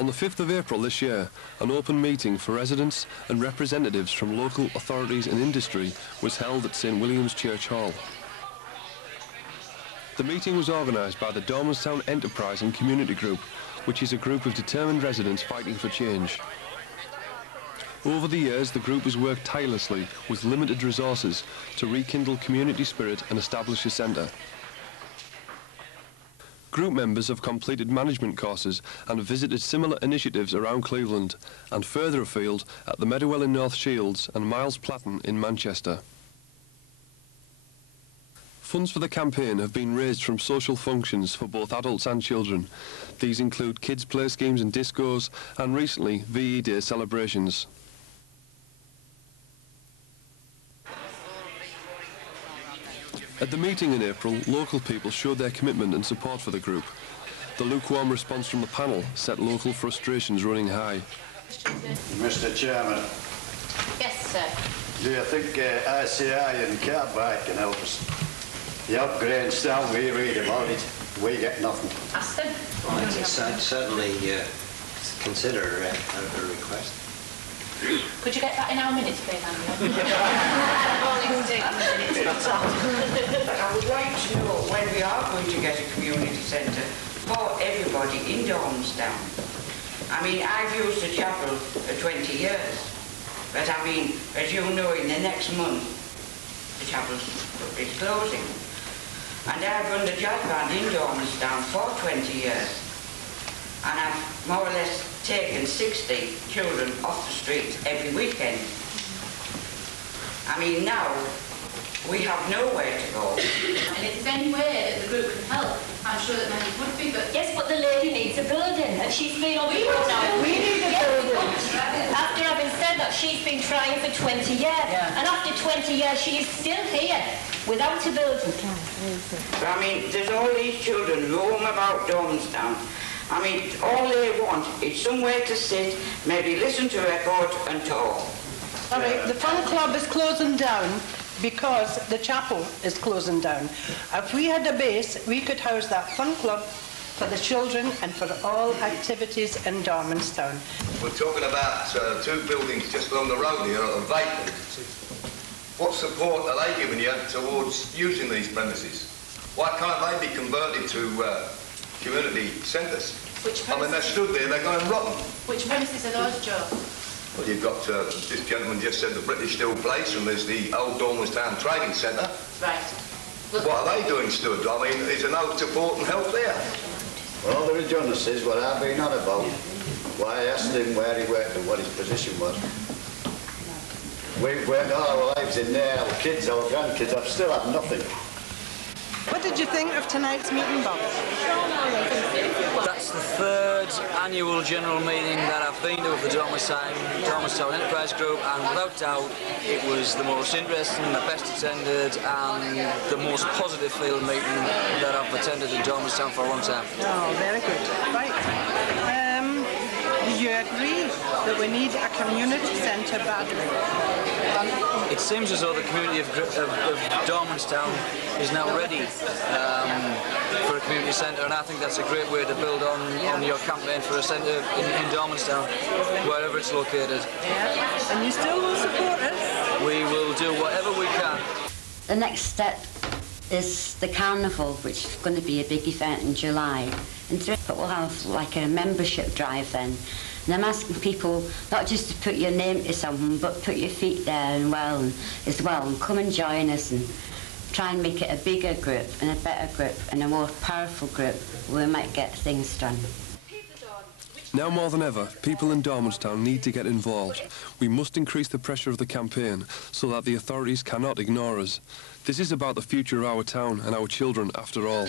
On the 5th of April this year, an open meeting for residents and representatives from local authorities and industry was held at St William's Church Hall. The meeting was organised by the Dormanstown Enterprise and Community Group, which is a group of determined residents fighting for change. Over the years, the group has worked tirelessly with limited resources to rekindle community spirit and establish a centre. Group members have completed management courses and have visited similar initiatives around Cleveland and further afield at the Meadowell in North Shields and Miles Platten in Manchester. Funds for the campaign have been raised from social functions for both adults and children. These include kids' play schemes and discos, and recently VE Day celebrations. At the meeting in April, local people showed their commitment and support for the group. The lukewarm response from the panel set local frustrations running high. Mr. Chairman. Yes, sir. Do you think ICI and Cartwright can help us? The upgrades down, we read about it, we get nothing. Ask them. Well, I'd certainly consider a request. Could you get that in our minutes, please, Andrew? I would like to know when we are going to get a community centre for everybody in Dormanstown. I mean, I've used the chapel for 20 years, but I mean, as you know, in the next month, the chapel is closing. And I've run the jazz band in Dormanstown for 20 years, and I've more or less taken 60 children off the streets every weekend. I mean, now we have nowhere to go. And if there's any way that the group can help, I'm sure that many would be, but... Yes, but the lady needs a building, and she's been on... We need a building. After having said that, she's been trying for 20 years, and after 20 years she is still here, without a building. But I mean, there's all these children roam about Dormanstown. I mean, all they want is somewhere to sit, maybe listen to records and talk. All right, the fun club is closing down because the chapel is closing down. If we had a base, we could house that fun club for the children and for all activities in Dormanstown. We're talking about two buildings just along the road here that are vacant. What support are they giving you towards using these premises? Why can't they be converted to community centres? I mean, they're stood there, they're going rotten. Which premises are those, Joe? Well, you've got, this gentleman just said the British Steel Place, and there's the old Dormanstown Training Centre. Right. What are they doing stood? I mean, is there no support and help there? Well, the rejoices, what I've been on about, why I asked him where he worked and what his position was. We've worked all our lives in there, our kids, our grandkids, I've still had nothing. What did you think of tonight's meeting, Bob? That's the third annual general meeting that I've been to with the Dormanstown Enterprise Group, and without doubt it was the most interesting, the best attended, and the most positive feeling meeting that I've attended in Dormanstown for a long time. Oh, very good. Right. Do you agree that we need a community centre badly? It seems as though the community of Dormanstown is now ready for a community centre, and I think that's a great way to build on your campaign for a centre in Dormanstown, wherever it's located. Yeah. And you still will support us? We will do whatever we can. The next step is the carnival, which is going to be a big event in July. But we'll have like a membership drive then. And I'm asking people not just to put your name to something, but put your feet there as well, and come and join us and try and make it a bigger group and a better group and a more powerful group where we might get things done. Now more than ever, people in Dormanstown need to get involved. We must increase the pressure of the campaign so that the authorities cannot ignore us. This is about the future of our town and our children after all.